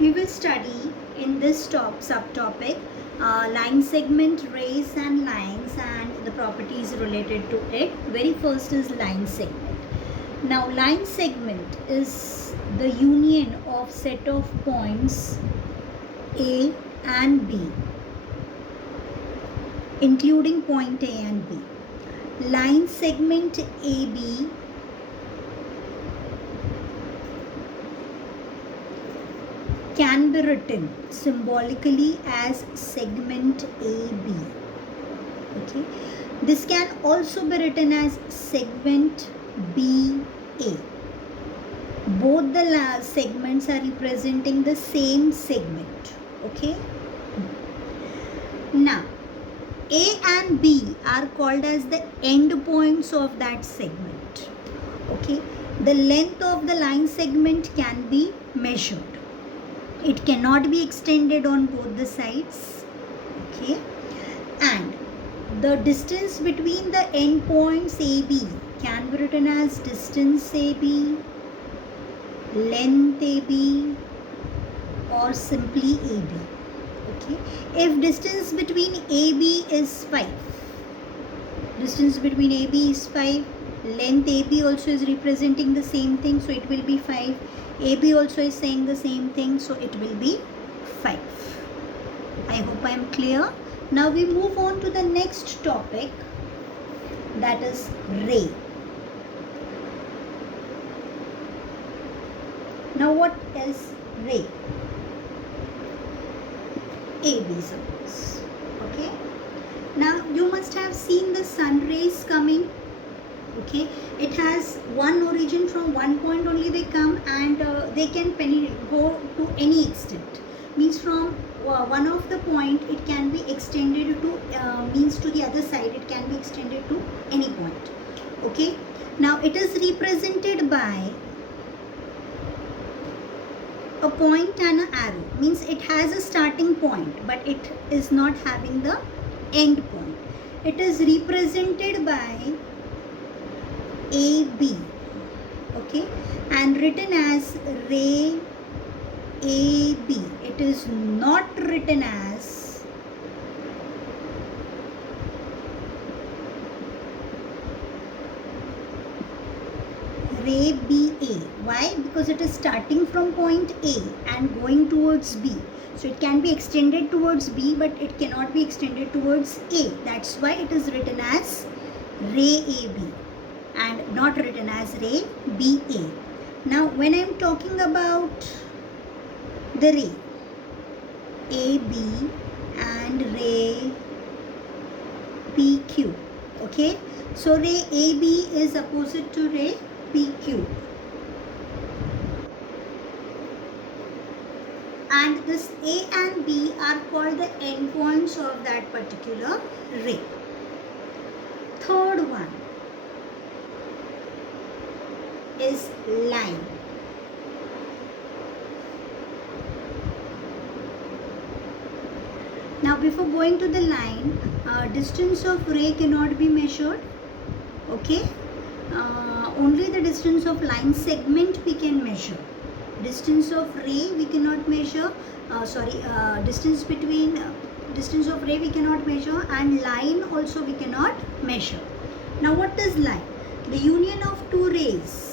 We will study in this subtopic line segment, rays and lines and the properties related to it. Very first is line segment. Now line segment is the union of set of points A and B, including point A and B. Line segment AB can be written symbolically as segment AB. Okay, this can also be written as segment BA. Both the segments are representing the same segment. Okay, now A and B are called as the end points of that segment. Okay, the length of the line segment can be measured. It cannot be extended on both the sides. Okay, and the distance between the end points AB can be written as distance AB, length AB, or simply AB. Okay, if distance between AB is 5, distance between AB is 5, length AB also is representing the same thing, so it will be 5. AB also is saying the same thing, so it will be 5. I hope I am clear. Now we move on to the next topic, that is ray. Now what is ray? AB suppose. Okay. Now you must have seen the sun rays coming. Okay, it has one origin, from one point only they come, and they can go to any extent. Means from one of the point it can be extended to means to the other side it can be extended to any point. Okay, now it is represented by a point and an arrow. Means it has a starting point but it is not having the end point. It is represented by AB, okay, and written as ray AB. It is not written as ray BA. Why? Because it is starting from point A and going towards B. So it can be extended towards B but it cannot be extended towards A. That's why it is written as ray AB and not written as ray BA. Now when I am talking about the ray AB and ray PQ, okay, so ray AB is opposite to ray PQ, and this A and B are called the endpoints of that particular ray. Third one is line. Now before going to the line, distance of ray cannot be measured. Okay, only the distance of line segment we can measure. Distance of ray we cannot measure. Distance of ray we cannot measure, and line also we cannot measure. Now what is line? The union of two rays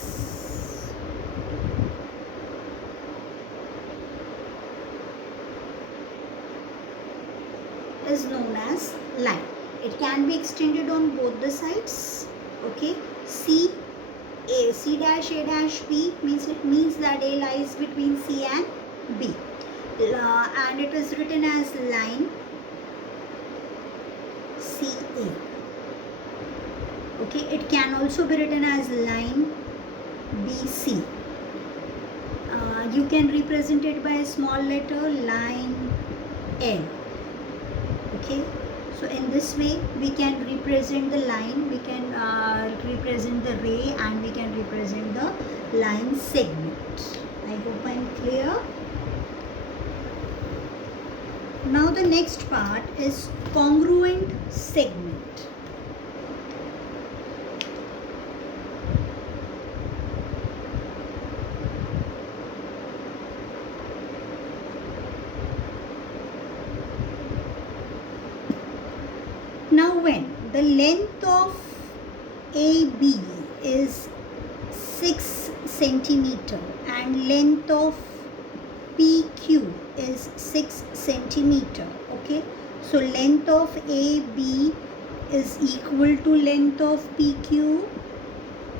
is known as line. It can be extended on both the sides. Okay, C dash A dash B means that A lies between C and B, and it is written as line CA. Okay, it can also be written as line BC. You can represent it by a small letter, line L. Okay, so in this way we can represent the line, we can represent the ray, and we can represent the line segment. I hope I am clear. Now the next part is congruent segment. the length of AB is 6 centimeter and length of PQ is 6 centimeter. Okay, so length of AB is equal to length of PQ.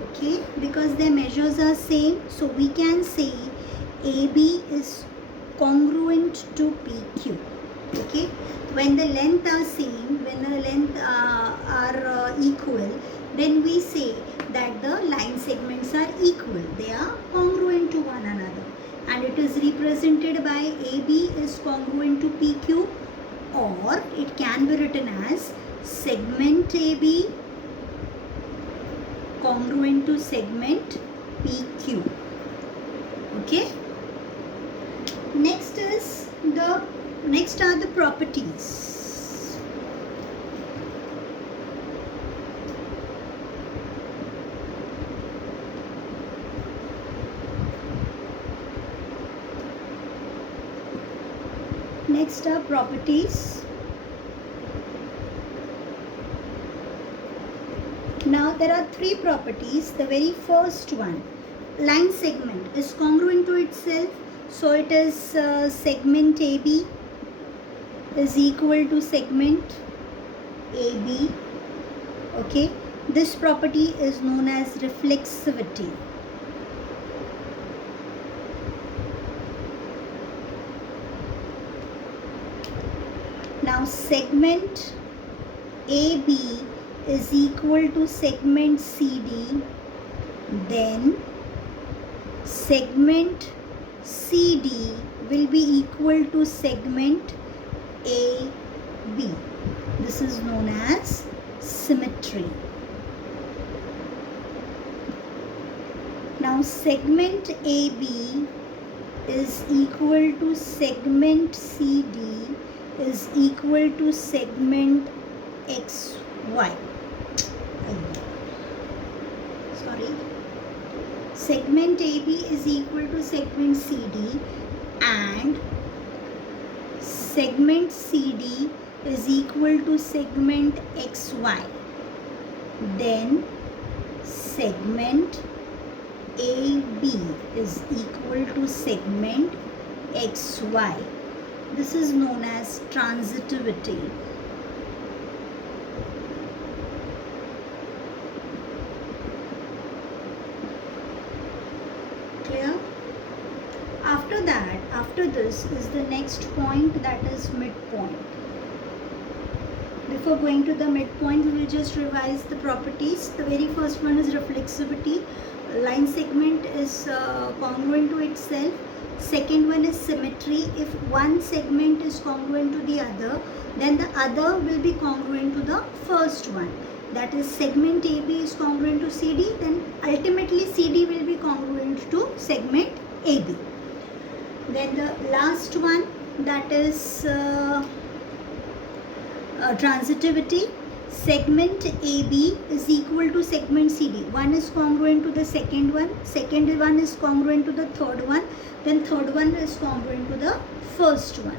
Okay, because their measures are same, so we can say AB is congruent to PQ. Okay, when the length are same, when the length are equal, then we say that the line segments are equal, they are congruent to one another, and it is represented by AB is congruent to PQ, or it can be written as segment AB congruent to segment PQ. Okay, next are the properties. Next are properties. Now there are three properties. The very first one, line segment is congruent to itself, so it is segment AB is equal to segment AB. Okay, this property is known as reflexivity. Now segment AB is equal to segment CD, then segment CD will be equal to segment AB. This is known as symmetry. Now segment AB is equal to segment CD is equal to segment XY. Sorry. Segment AB is equal to segment CD and segment CD is equal to segment XY. Then segment AB is equal to segment XY. This is known as transitivity. Clear? After that, after this is the next point, that is midpoint. Before going to the midpoint, we will just revise the properties. The very first one is reflexivity. Line segment is congruent to itself. Second one is symmetry. If one segment is congruent to the other, then the other will be congruent to the first one. That is, segment AB is congruent to CD, then ultimately CD will be congruent to segment AB. Then the last one, that is transitivity. Segment AB is equal to segment CD. One is congruent to the second one is congruent to the third one, then third one is congruent to the first one.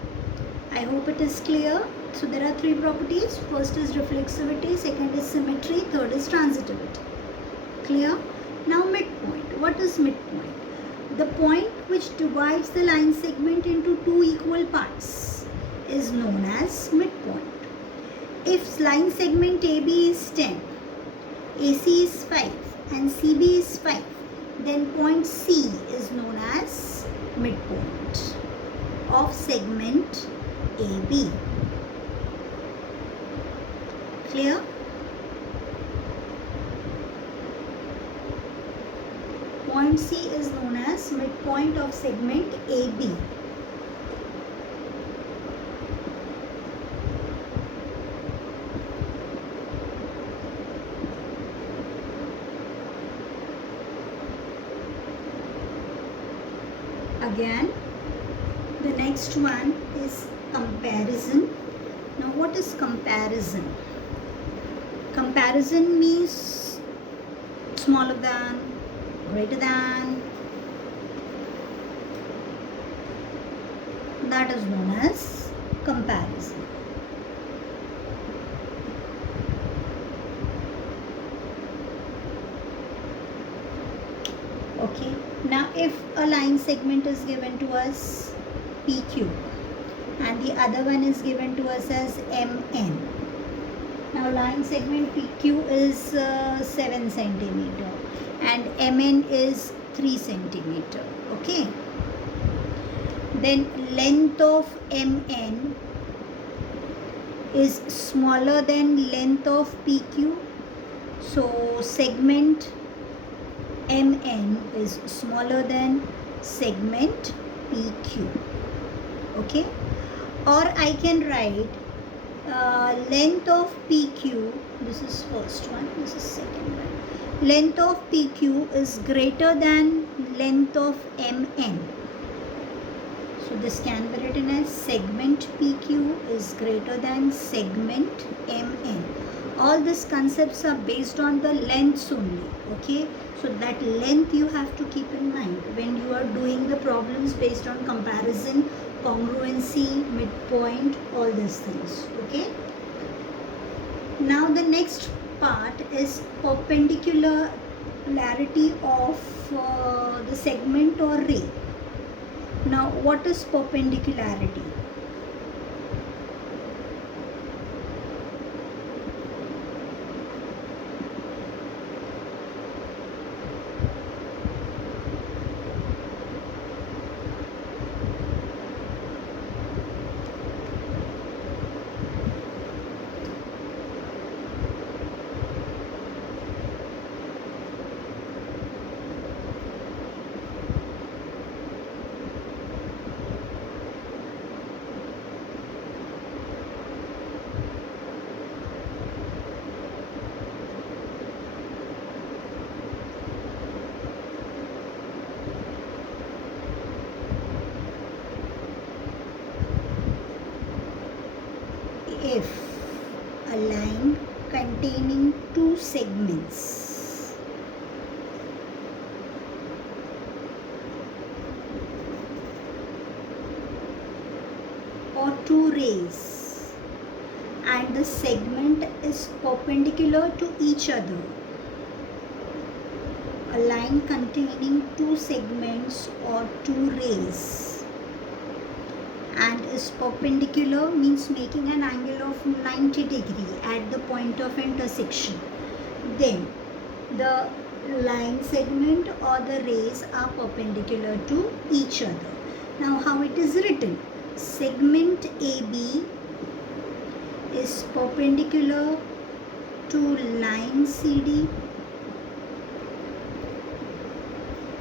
I hope it is clear. So there are three properties. First is reflexivity, second is symmetry, third is transitivity. Clear? Now midpoint. What is midpoint? The point which divides the line segment into two equal parts is known as midpoint. If line segment AB is 10, AC is 5 and CB is 5, then point C is known as midpoint of segment AB. Clear? Point C is known as midpoint of segment AB. Again, the next one is comparison. Now what is comparison? Comparison means smaller than, greater than. That is known as comparison. Okay, now if a line segment is given to us PQ and the other one is given to us as MN. Now line segment PQ is 7 centimeter and MN is 3 centimeter. Okay, then length of MN is smaller than length of PQ, so segment MN is smaller than segment PQ. Okay, or I can write length of PQ, this is first one, this is second one. Length of PQ is greater than length of MN. So this can be written as segment PQ is greater than segment MN. All these concepts are based on the lengths only. Okay, so that length you have to keep in mind when you are doing the problems based on comparison, congruency, midpoint, all these things. Okay, now the next part is perpendicularity of the segment or ray. Now what is perpendicularity? If a line containing two segments or two rays and the segment is perpendicular to each other, a line containing two segments or two rays and is perpendicular means making an angle of 90 degree at the point of intersection, then the line segment or the rays are perpendicular to each other. Now how it is written? Segment AB is perpendicular to line CD,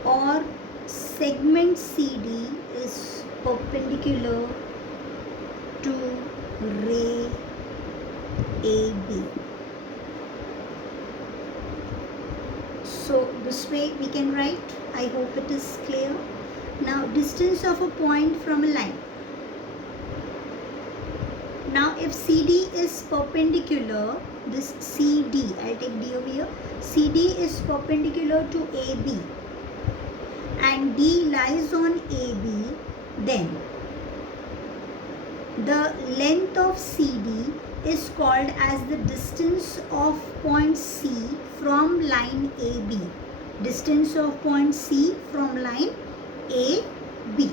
or segment CD is perpendicular to ray AB. So this way we can write. I hope it is clear. Now distance of a point from a line. Now if CD is perpendicular, this CD, I'll take D over here, CD is perpendicular to AB and D lies on AB, then the length of CD is called as the distance of point C from line AB. Distance of point C from line AB.